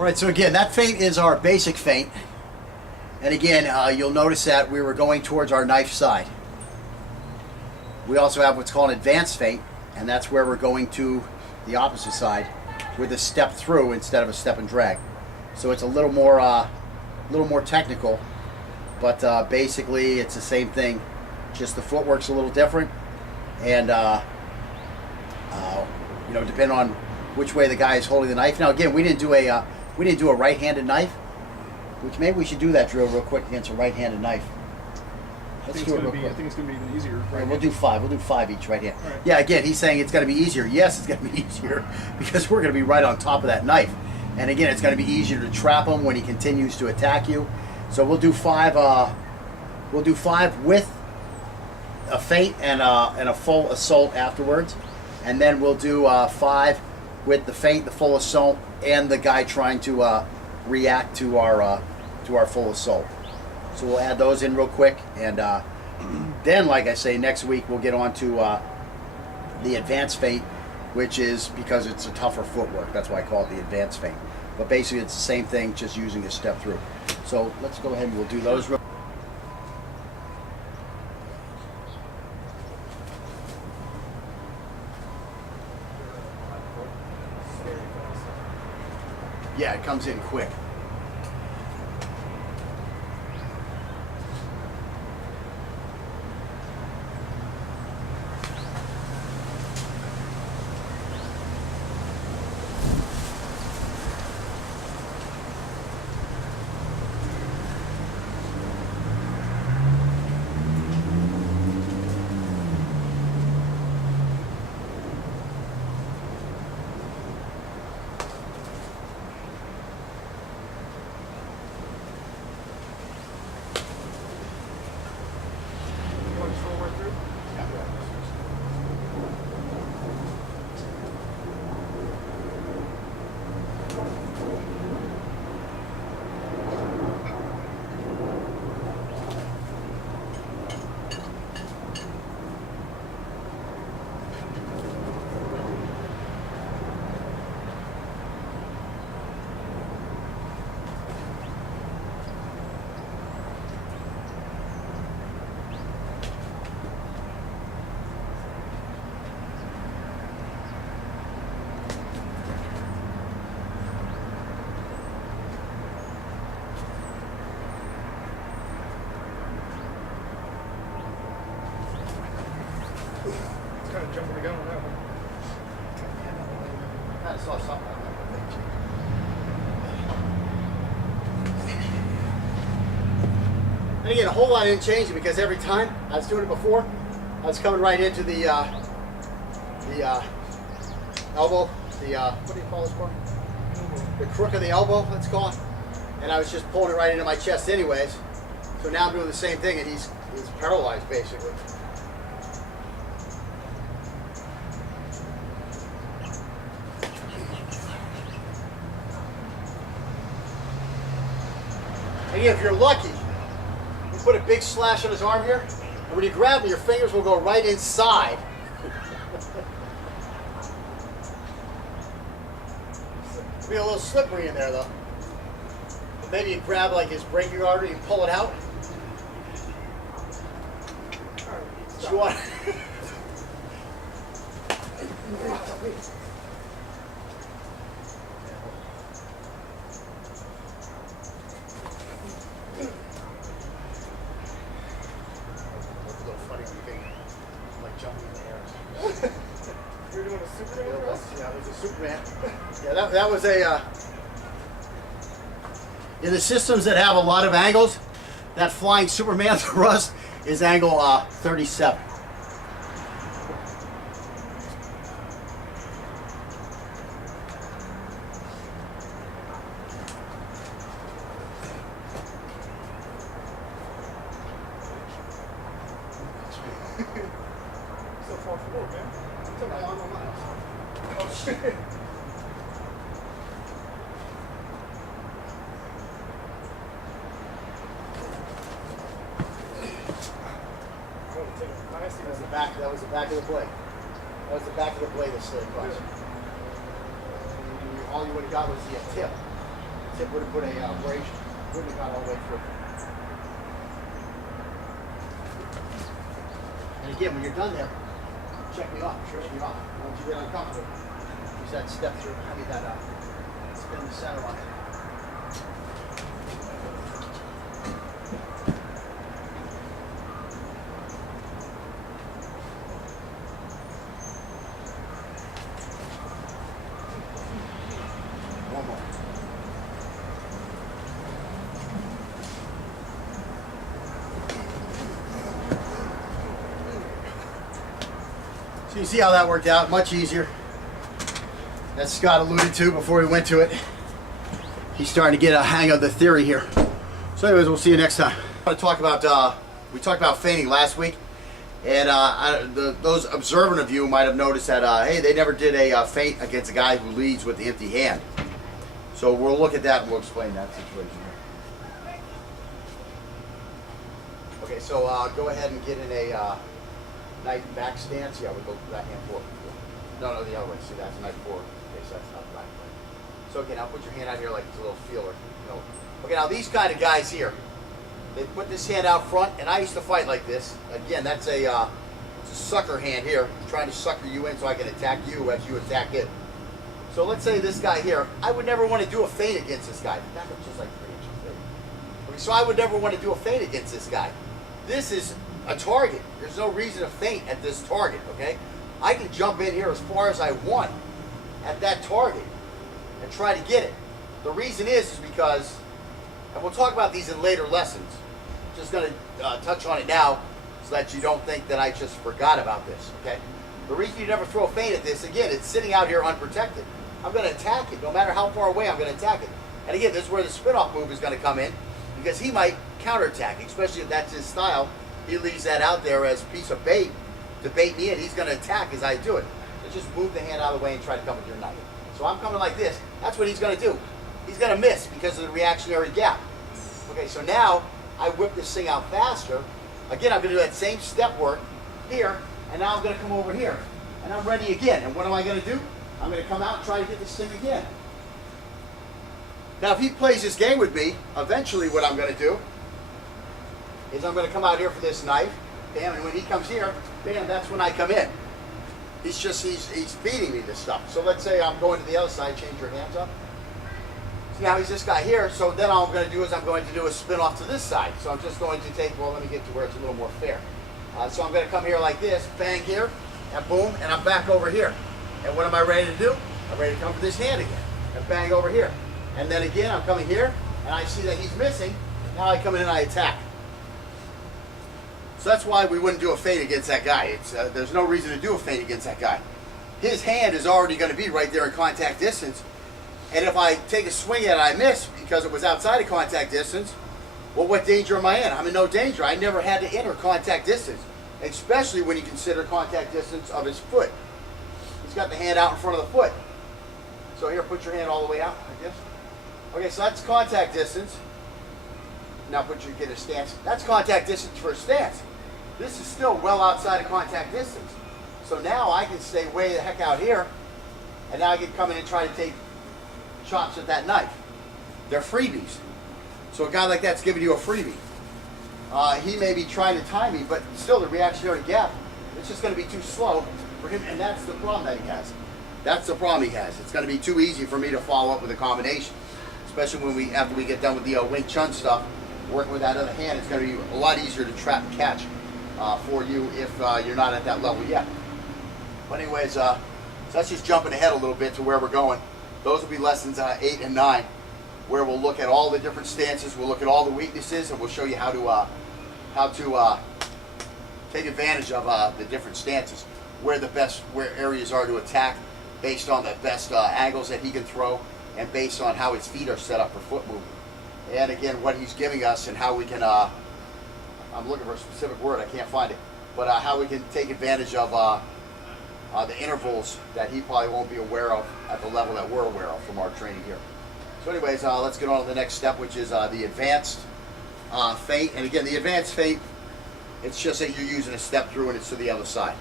All right, so again, that feint is our basic feint. And again, you'll notice that we were going towards our knife side. We also have what's called an advanced feint, and that's where we're going to the opposite side with a step through instead of a step and drag. So it's a little more technical, but basically it's the same thing. Just the footwork's a little different, and you know, depending on which way the guy is holding the knife. Now again, we didn't do a right-handed knife, which maybe we should do that drill real quick against a right-handed knife. Let's do it real quick. I think it's going to be even easier. Right, we'll do 5. We'll do 5 each right hand. Right. Yeah, again, he's saying it's going to be easier. Yes, it's going to be easier because we're going to be right on top of that knife. And again, it's going to be easier to trap him when he continues to attack you. So we'll do 5. We'll do 5 with a feint and a full assault afterwards, and then we'll do 5 with the feint, the full assault, and the guy trying to react to our full assault. So we'll add those in real quick, and then, like I say, next week we'll get on to the advanced feint, which is because it's a tougher footwork. That's why I call it the advanced feint. But basically, it's the same thing, just using a step through. So let's go ahead and we'll do those real. Yeah, it comes in quick. Kind of jumping the gun on that one. I saw something like that. And again, a whole lot didn't change it because every time I was doing it before, I was coming right into the elbow, what do you call this part? The crook of the elbow, let's call it. And I was just pulling it right into my chest anyways. So now I'm doing the same thing, and he's paralyzed basically. And if you're lucky, you put a big slash on his arm here, and when you grab him, your fingers will go right inside. It'll be a little slippery in there, though. But maybe you grab like his brachial artery and pull it out. You want? You're doing a Superman thrust? Yeah, it was a Superman. Yeah, that was a... in the systems that have a lot of angles, that flying Superman thrust is angle 37. So far forward, man. Took my arm on miles. Oh, shit. That was the back of the blade. That was the back of the blade that slid across. All you would have got was the tip. tip would have put a abrasion. Wouldn't have gone all the way through. And again, when you're done there, check me off, stretch me off. Once you get uncomfortable, use that step through. I mean that spin the center on it. One more. So you see how that worked out, much easier. As Scott alluded to before we went to it, he's starting to get a hang of the theory here. So anyways, we'll see you next time. I want to talk about, we talked about feinting last week, and those observant of you might have noticed that, hey, they never did a feint against a guy who leads with the empty hand. So we'll look at that and we'll explain that situation here. Okay, so go ahead and get in a knife back stance. Yeah, we go that hand forward. No, the other way. See, that's knife forward. Okay, so that's not the back way. So okay, now put your hand out here like it's a little feeler. No. Okay, now these kind of guys here, they put this hand out front, and I used to fight like this. Again, that's it's a sucker hand here, trying to sucker you in so I can attack you as you attack it. So let's say this guy here, I would never want to do a feint against this guy. Back up just like 3 inches. Okay, so I would never want to do a feint against this guy. This is a target. There's no reason to feint at this target, okay? I can jump in here as far as I want at that target and try to get it. The reason is because, and we'll talk about these in later lessons, just going to touch on it now so that you don't think that I just forgot about this, okay? The reason you never throw a feint at this, again, it's sitting out here unprotected. I'm going to attack it. No matter how far away, I'm going to attack it. And again, this is where the spin-off move is going to come in, because he might counterattack, especially if that's his style. He leaves that out there as a piece of bait to bait me in. He's going to attack as I do it. So just move the hand out of the way and try to come with your knife. So I'm coming like this. That's what he's going to do. He's going to miss because of the reactionary gap. Okay, so now I whip this thing out faster. Again, I'm going to do that same step work here, and now I'm going to come over here. And I'm ready again. And what am I going to do? I'm going to come out and try to get this thing again. Now, if he plays this game with me, eventually what I'm going to do is I'm going to come out here for this knife, bam, and when he comes here, bam, that's when I come in. He's feeding me this stuff. So let's say I'm going to the other side, change your hands up. So now he's this guy here, so then all I'm going to do is I'm going to do a spin off to this side. So I'm just going to take, well, let me get to where it's a little more fair. So I'm going to come here like this, bang here, and boom, and I'm back over here. And what am I ready to do? I'm ready to come for this hand again, and bang over here. And then again, I'm coming here, and I see that he's missing. Now I come in and I attack. So that's why we wouldn't do a feint against that guy. There's no reason to do a feint against that guy. His hand is already going to be right there in contact distance. And if I take a swing at it, I miss because it was outside of contact distance. Well, what danger am I in? I'm in no danger. I never had to enter contact distance, especially when you consider contact distance of his foot. He's got the hand out in front of the foot. So here, put your hand all the way out like this. Okay, so that's contact distance. Now get a stance. That's contact distance for a stance. This is still well outside of contact distance. So now I can stay way the heck out here, and now I can come in and try to take chops at that knife. They're freebies. So a guy like that's giving you a freebie. He may be trying to time me, but still the reactionary gap, it's just going to be too slow for him, and that's the problem that he has. That's the problem he has. It's going to be too easy for me to follow up with a combination, especially when after we get done with the Wing Chun stuff, working with that other hand. It's going to be a lot easier to trap and catch for you if you're not at that level yet. But anyways, so that's just jumping ahead a little bit to where we're going. Those will be lessons 8 and 9, where we'll look at all the different stances. We'll look at all the weaknesses, and we'll show you how to take advantage of the different stances, where areas are to attack, based on the best angles that he can throw, and based on how his feet are set up for foot movement. And again, what he's giving us and how we can, I'm looking for a specific word, I can't find it, but how we can take advantage of the intervals that he probably won't be aware of at the level that we're aware of from our training here. So anyways, let's get on to the next step, which is the advanced feint. And again, the advanced feint, it's just that you're using a step through and it's to the other side.